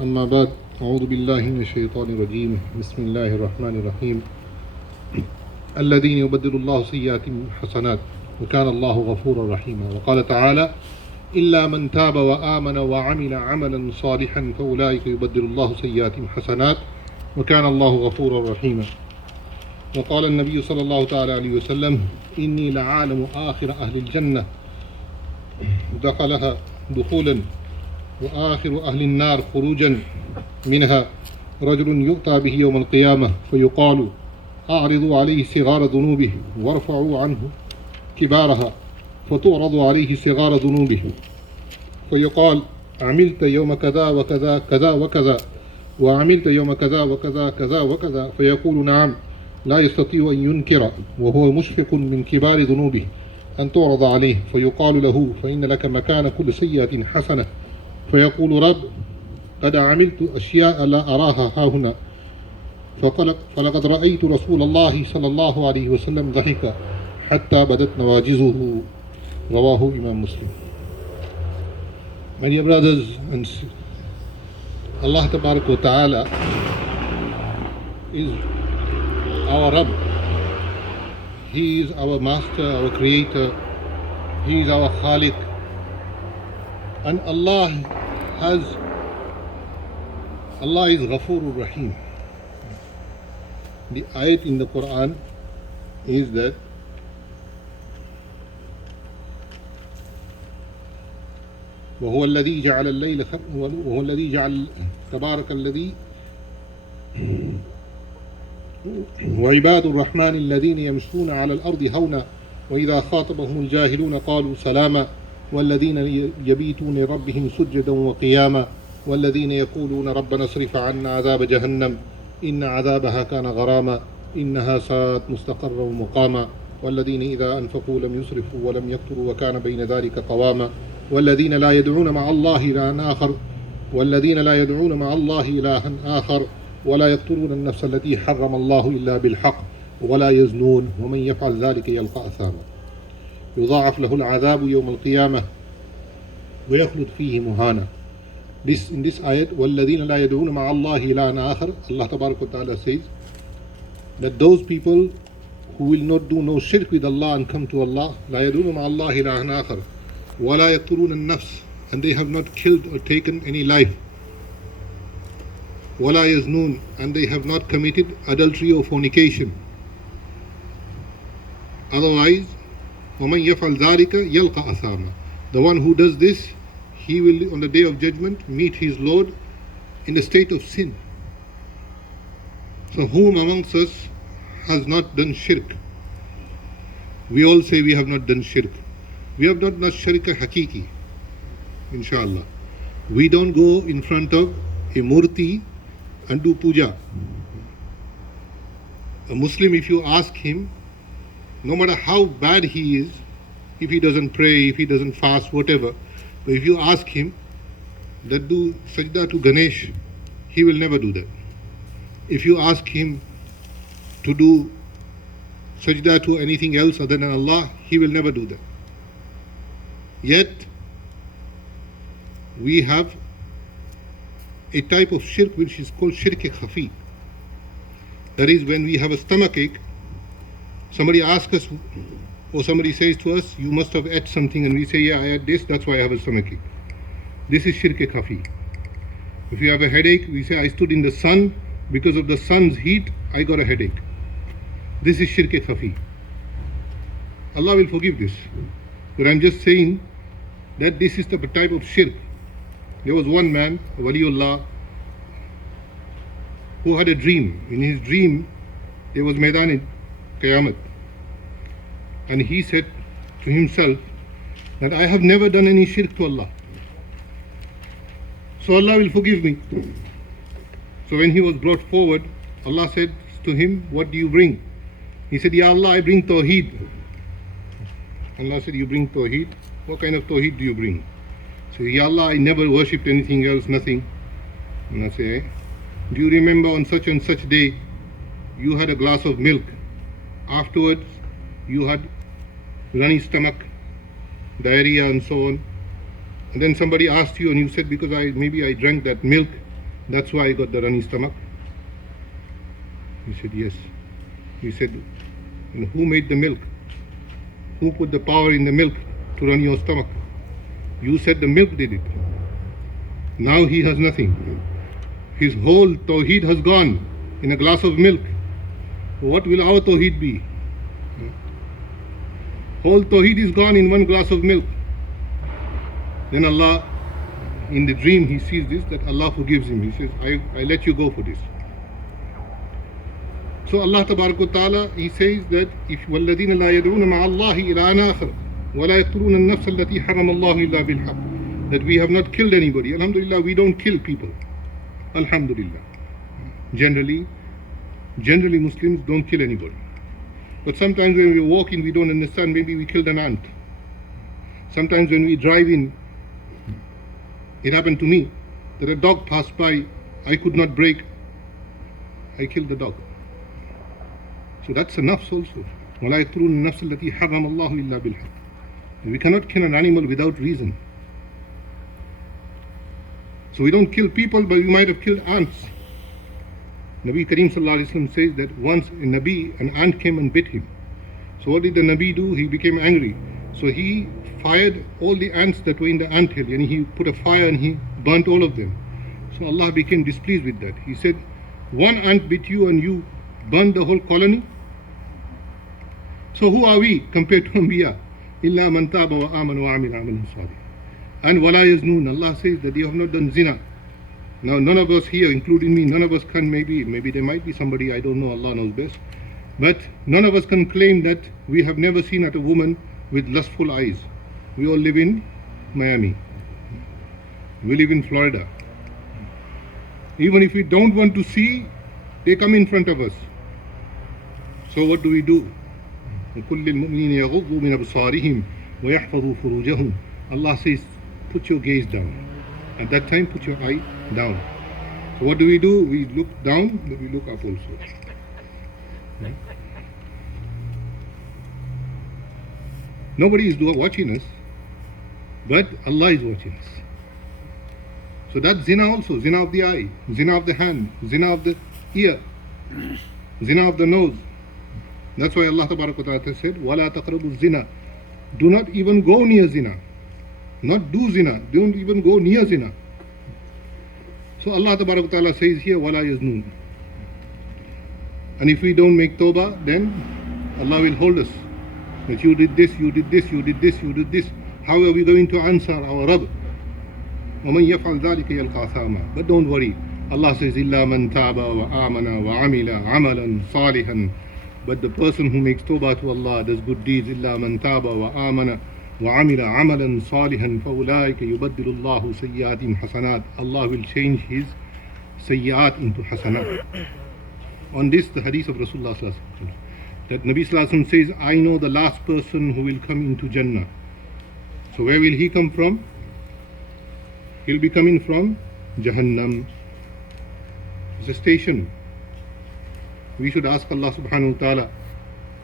أما بعد أعوذ بالله من الشيطان الرجيم بسم الله الرحمن الرحيم الذين يبدل الله سيئاتهم حسنات وكان الله غفورا رحيما وقال تعالى إلا من تاب وآمن وعمل عملا صالحا فأولئك يبدل الله سيئاتهم حسنات وكان الله غفورا رحيما وقال النبي صلى الله تعالى عليه وسلم إني لعالم آخر أهل الجنة دخلها دخولا وآخر أهل النار خروجا منها رجل يؤتى به يوم القيامة فيقال أعرضوا عليه صغار ذنوبه وارفعوا عنه كبارها فتعرض عليه صغار ذنوبه فيقال عملت يوم كذا وكذا كذا وكذا وعملت يوم كذا وكذا كذا وكذا فيقول نعم لا يستطيع أن ينكر وهو مشفق من كبار ذنوبه أن تعرض عليه فيقال له فإن لك مكان كل سيئة حسنة فيقول رب قد عملت أشياء لا أراها هاهنا فلقد رأيت رسول الله صلى الله عليه وسلم ضحك حتى بدت نواجزه رواه إمام Muslim. My dear brothers and sisters, Allah Tabarak wa Ta'ala is our Rabb. He is our Master, our Creator. He is our Khaliq. And Allah is Ghafoorur Rahim. The ayat in the Quran is that وهو الذي جعل الليل وهو الذي جعل تبارك الذي وعباد الرحمن الذين يمشون على الأرض هونا وإذا خاطبهم الجاهلون قالوا سلاما والذين يبيتون لربهم سجدا وقياما والذين يقولون ربنا اصرف عنا عذاب جهنم إن عذابها كان غراما إنها ساءت مستقرا ومقاما والذين إذا أنفقوا لم يسرفوا ولم يقتروا وكان بين ذلك قواما والذين لا يدعون مع الله إلها آخر ولا يقتلون النفس التي حرم الله إلا بالحق ولا يزنون ومن يفعل ذلك يلقى أثاما يضاعف له العذاب يوم القيامة ويخلد فيه مهانا. In this ayat, وَالَّذِينَ لَا يَدْعُونَ مَعَ اللَّهِ إِلَهًا آخَرَ, Allah Tabarak wa Ta'ala says that those people who will not do no shirk with Allah and come to Allah, لَا يَدْعُونَ مَعَ اللَّهِ إِلَهًا آخَرَ وَلَا يَقْتُلُونَ النَّفْسَ, and they have not killed or taken any life, وَلَا يَزْنُونَ, and they have not committed adultery or fornication. Otherwise, وَمَنْ يَفْعَلْ ذَلِكَ يَلْقَى أَثَامًا, the one who does this, he will on the day of judgment meet his Lord in a state of sin. So whom amongst us has not done shirk? We all say we have not done shirk. We have not done shirk hakiki, inshallah. We don't go in front of a murti and do puja. A Muslim, if you ask him, no matter how bad he is, if he doesn't pray, if he doesn't fast, whatever, but if you ask him that do sajda to Ganesh, he will never do that. If you ask him to do sajda to anything else other than Allah, he will never do that. Yet, we have a type of shirk which is called shirk-e-khafi. That is, when we have a stomachache, somebody asks us, or somebody says to us, you must have ate something, and we say, yeah, I ate this, that's why I have a stomachache. This is shirk-e-khafi. If you have a headache, we say, I stood in the sun, because of the sun's heat, I got a headache. This is shirk-e-khafi. Allah will forgive this. But I'm just saying that this is the type of shirk. There was one man, Waliullah, who had a dream. In his dream, there was Maidan Qiyamah. And he said to himself that I have never done any shirk to Allah, so Allah will forgive me. So when he was brought forward, Allah said to him, what do you bring? He said, Ya Allah, I bring Tawheed. Allah said, you bring Tawheed? What kind of Tawheed do you bring? So, Ya Allah, I never worshipped anything else, nothing. And I say, do you remember on such and such day, you had a glass of milk. Afterwards, you had runny stomach, diarrhea and so on. And then somebody asked you and you said, because maybe I drank that milk, That's why I got the runny stomach. He said, yes. He said, and who made the milk? Who put the power in the milk to run your stomach? You said the milk did it. Now he has nothing. His whole tawheed has gone in a glass of milk. What will our tawheed be? Whole tawheed is gone in one glass of milk. Then Allah, in the dream, he sees this, that Allah forgives him. He says, I let you go for this. So Allah Tabaraka Ta'ala, he says that if وَالَّذِينَ لَا يَدْعُونَ مَعَ اللَّهِ إِلَهًا آخَرَ وَلَا يَقْتُلُونَ النَّفْسَ الَّتِي حَرَمَ اللَّهُ إِلَّا بِالْحَقِّ, that we have not killed anybody. Alhamdulillah, we don't kill people. Alhamdulillah. Generally Muslims don't kill anybody. But sometimes when we're walking, we don't understand, maybe we killed an ant. Sometimes when we drive in, it happened to me that a dog passed by, I could not brake, I killed the dog. So that's a nafs also. وَلَا يَقْتُلُونَ النَّفْسَ الَّتِي حَرَّمَ اللَّهُ إِلَّا بِالْحَقِّ. We cannot kill an animal without reason. So we don't kill people, but we might have killed ants. Nabi Kareem Sallallahu Alaihi Wasallam says that once an ant came and bit him. So what did the Nabi do? He became angry. So he fired all the ants that were in the anthill, and he put a fire and he burnt all of them. So Allah became displeased with that. He said, one ant bit you and you burned the whole colony? So who are we compared to Anbiya? Illa man taba wa amana wa amila amalan salih. And wala yaznun, Allah says that you have not done zina. Now none of us here, including me, none of us can, maybe there might be somebody, I don't know, Allah knows best, but none of us can claim that we have never seen at a woman with lustful eyes. We all live in Miami. We live in Florida. Even if we don't want to see, they come in front of us. So what do we do? وَكُلِّ الْمُؤْمِنِينَ يَغُضُّوا مِنْ أَبْصَارِهِمْ وَيَحْفَظُوا فُرُوجَهُمْ. Allah says, put your gaze down. At that time, put your eye down. So what do? We look down, but we look up also. Nobody is watching us, but Allah is watching us. So that's zina also, zina of the eye, zina of the hand, zina of the ear, zina of the nose. That's why Allah Ta'ala said, وَلَا تَقْرَبُوا الزِّنَا. Do not even go near zina. Not do zina, don't even go near zina. So Allah Ta'ala says here, وَلَا يَزْنُونَ. And if we don't make tawbah, then Allah will hold us. That you did this, you did this, you did this, you did this. How are we going to answer our Rabb? وَمَنْ يَفْعَلْ ذَلِكَ يَلْقَى أَثَامًا. But don't worry. Allah says, إِلَّا مَنْ تَابَ وَآمَنَ وَعَمِلَ عَمَلًا صَالِحًا. But the person who makes tawbah to Allah, does good deeds, إِلَّا مَنْ تَابَ وَآمَنَ وَعَمِلَ عَمَلًا صَالِحًا فَأُولَٰئِكَ يُبَدِّلُ اللَّهُ سَيِّئَاتِهِمْ حَسَنَاتٍ. Allah will change his sayyi'at into hasanat. On this, the hadith of Rasulullah Sallallahu Alaihi Wasallam, that Nabi Sallallahu Alaihi Wasallam says, I know the last person who will come into Jannah. So where will he come from? He'll be coming from Jahannam. It's a station. We should ask Allah Subhanahu Wa Ta'ala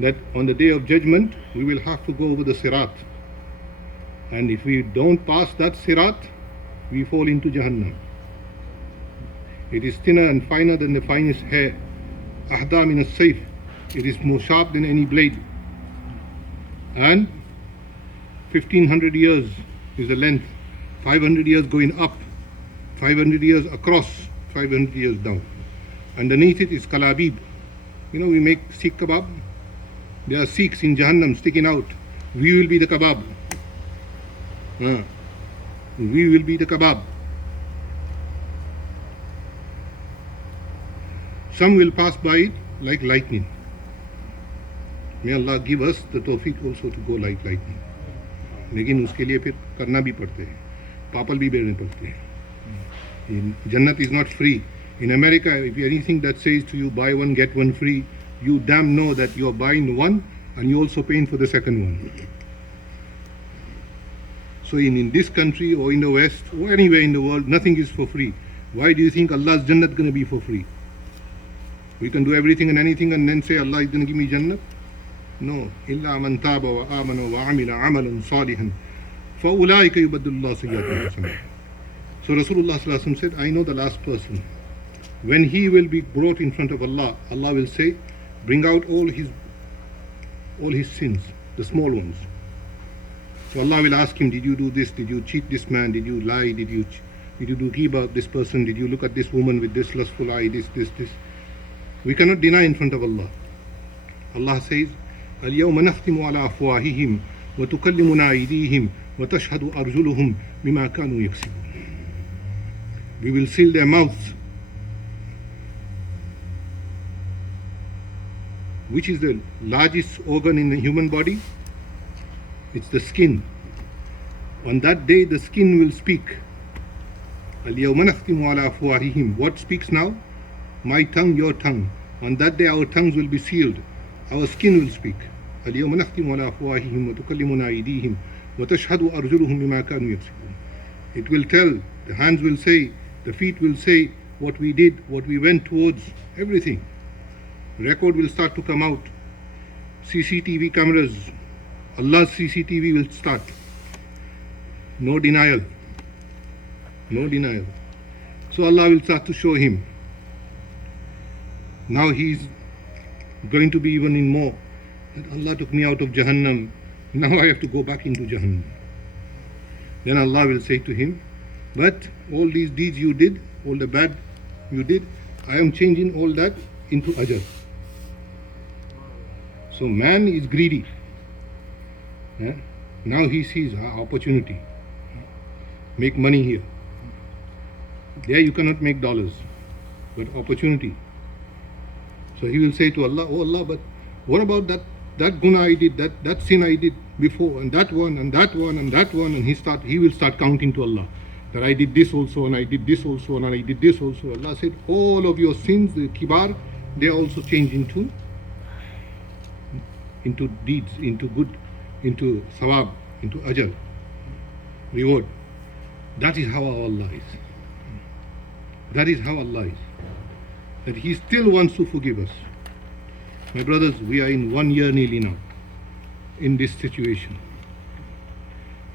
that on the day of judgment, we will have to go over the sirat. And if we don't pass that sirat, we fall into Jahannam. It is thinner and finer than the finest hair. Ahda min as-sayf. It is more sharp than any blade. And 1500 years is the length. 500 years going up, 500 years across, 500 years down. Underneath it is kalabib. You know, we make Sikh kebab. There are Sikhs in Jahannam sticking out. We will be the kebab. We will be the kebab. Some will pass by it like lightning. May Allah give us the tawfiq also to go like lightning. लेकिन उसके लिए फिर करना भी पड़ते हैं, papal भी बेरने पड़ते हैं. Jannat is not free. In America, if anything that says to you, buy one, get one free, you damn know that you are buying one and you also paying for the second one. So in this country or in the West or anywhere in the world, nothing is for free. Why do you think Allah's Jannat going to be for free? We can do everything and anything and then say Allah is going to give me Jannat? No. إِلَّا مَنْ تَابَ وَآمَنَ وَعَمِلَ عَمَلًا صَالِحًا فَأُولَٰئِكَ يُبَدِّلُ اللَّهُ سَيِّئَاتِهِمْ حَسَنَاتٍ. So Rasulullah sallallahu alaihi wasallam said, I know the last person. When he will be brought in front of Allah, Allah will say, bring out all his sins, the small ones. So Allah will ask him, did you do this? Did you cheat this man? Did you lie? Did you do ghibah of this person? Did you look at this woman with this lustful eye? This. We cannot deny in front of Allah. Allah says, اليوم نختم على أفواههم وتكلمنا أيديهم وتشهد أرجلهم بما كانوا يكسبون. We will seal their mouths. Which is the largest organ in the human body? It's the skin. On that day, the skin will speak. اليوم نختم على أفواههم. What speaks now? My tongue, your tongue. On that day, our tongues will be sealed. Our skin will speak. اليوم نختم على أفواههم وتكلمنا أيديهم وتشهد أرجلهم بما كانوا يكسبون. It will tell, the hands will say, the feet will say what we did, what we went towards, everything. Record will start to come out. CCTV cameras, Allah's CCTV will start. No denial. No denial. So Allah will start to show him. Now he's going to be even in more. That Allah took me out of Jahannam. Now I have to go back into Jahannam. Then Allah will say to him, but all these deeds you did, all the bad you did, I am changing all that into ajr. So man is greedy. Yeah? Now he sees opportunity. Make money here. There you cannot make dollars, but opportunity. So he will say to Allah, oh Allah, but what about that guna I did, that sin I did before, and that one, and that one, and that one, and he will start counting to Allah, that I did this also, and I did this also, and I did this also. Allah said, all of your sins, the kibar, they also change into deeds, into good, into sawab, into ajr, reward. That is how Allah is. That is how Allah is. That He still wants to forgive us. My brothers, we are in 1 year nearly now in this situation.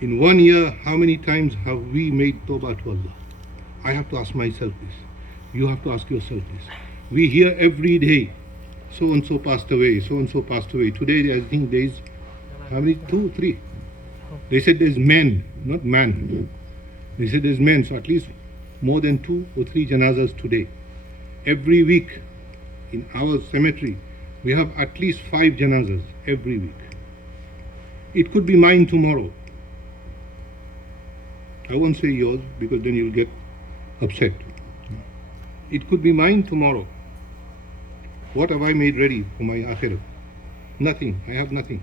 In 1 year, how many times have we made tawbah to Allah? I have to ask myself this. You have to ask yourself this. We hear every day, so and so passed away, so and so passed away. Today, I think there is, how many? 2, 3. They said there's men, not man. They said there's men, so at least more than 2 or 3 janazas today. Every week in our cemetery, we have at least 5 janazas every week. It could be mine tomorrow. I won't say yours because then you'll get upset. It could be mine tomorrow. What have I made ready for my akhirah? Nothing. I have nothing.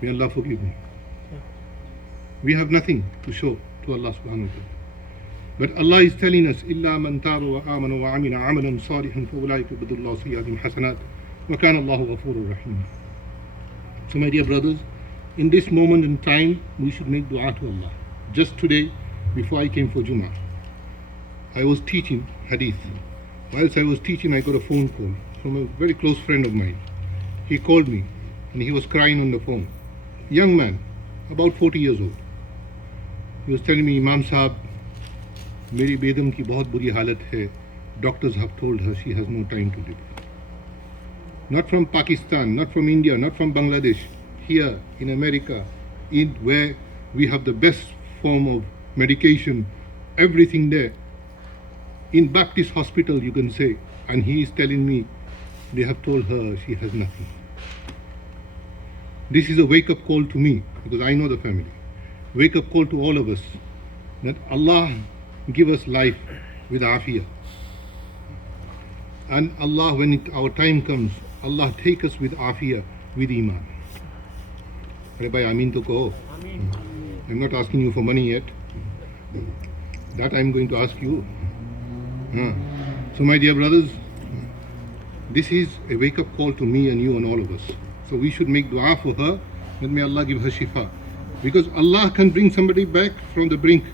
May Allah forgive me. We have nothing to show to Allah subhanahu wa ta'ala. But Allah is telling us, إِلَّا مَنْ تَابَ وَآمَنَ وَعَمِلَ عَمَلًا صَالِحًا فَأُولَٰئِكَ يُبَدِّلُ اللَّهُ سَيِّئَاتِهِمْ حَسَنَاتٍ وَكَانَ اللَّهُ غَفُورًا رَحِيمًا. So my dear brothers, in this moment in time, we should make dua to Allah. Just today, before I came for Jummah, I was teaching hadith. Whilst I was teaching, I got a phone call from a very close friend of mine. He called me and he was crying on the phone. Young man, about 40 years old. He was telling me, Imam Sahab, मेरी बेगम की बहुत बुरी हालत है. Doctors have told her she has no time to live. Not from Pakistan, not from India, not from Bangladesh. Here in America, where we have the best form of medication, everything there. In Baptist hospital, you can say, and he is telling me they have told her she has nothing. This is a wake-up call to me, because I know the family. Wake-up call to all of us, that Allah give us life with afiyah. And Allah, when our time comes, Allah take us with afiyah, with iman. Arey bhai, Ameen to kaho. I'm not asking you for money yet. That I'm going to ask you. So my dear brothers, this is a wake-up call to me and you and all of us. So we should make dua for her, that may Allah give her shifa. Because Allah can bring somebody back from the brink.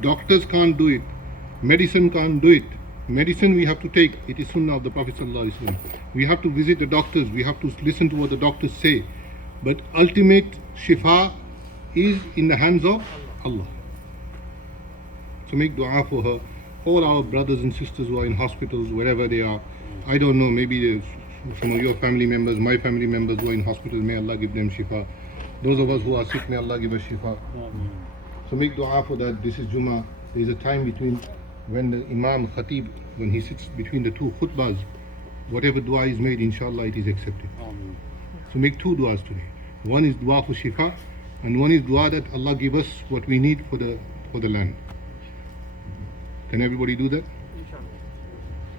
Doctors can't do it. Medicine can't do it. Medicine we have to take. It is sunnah of the Prophet ﷺ. We have to visit the doctors. We have to listen to what the doctors say. But ultimate shifa is in the hands of Allah. So make dua for her. All our brothers and sisters who are in hospitals, wherever they are. I don't know, maybe there's some of your family members, my family members who are in hospital, may Allah give them shifa. Those of us who are sick, may Allah give us shifa. So make dua for that. This is Jummah. There is a time between when the Imam Khatib, when he sits between the two khutbahs, whatever dua is made, inshallah it is accepted. So make two duas today. One is dua for shifa, and one is dua that Allah give us what we need for the land. Can everybody do that?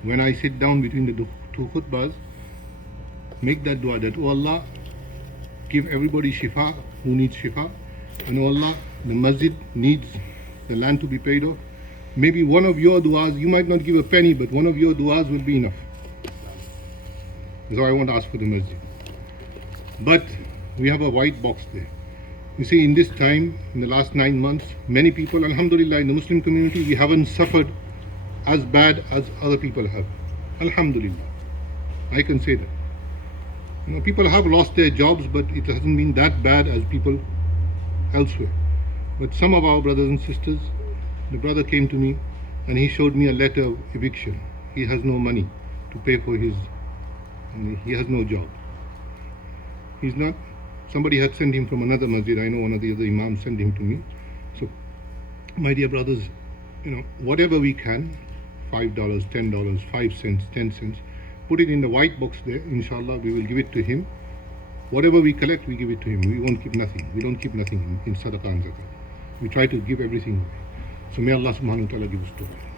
When I sit down between the two khutbahs, make that dua that, oh Allah, give everybody shifa who needs shifa, and oh Allah, the masjid needs the land to be paid off. Maybe one of your duas, you might not give a penny, but one of your duas will be enough. So I won't ask for the masjid. But we have a white box there. You see, in this time, in the last 9 months, many people, alhamdulillah, in the Muslim community, we haven't suffered as bad as other people have. Alhamdulillah. I can say that. You know, people have lost their jobs, but it hasn't been that bad as people elsewhere. But some of our brothers and sisters, the brother came to me and he showed me a letter of eviction. He has no money to pay for his, and he has no job. He's not, somebody had sent him from another masjid. I know one of the other imams sent him to me. So, my dear brothers, you know, whatever we can, $5, $10, 5 cents, 10 cents, put it in the white box there. Inshallah, we will give it to him. Whatever we collect, we give it to him. We won't keep nothing. We don't keep nothing in sadaqah and zakat. We try to give everything away. So may Allah subhanahu wa ta'ala give us tawfiq.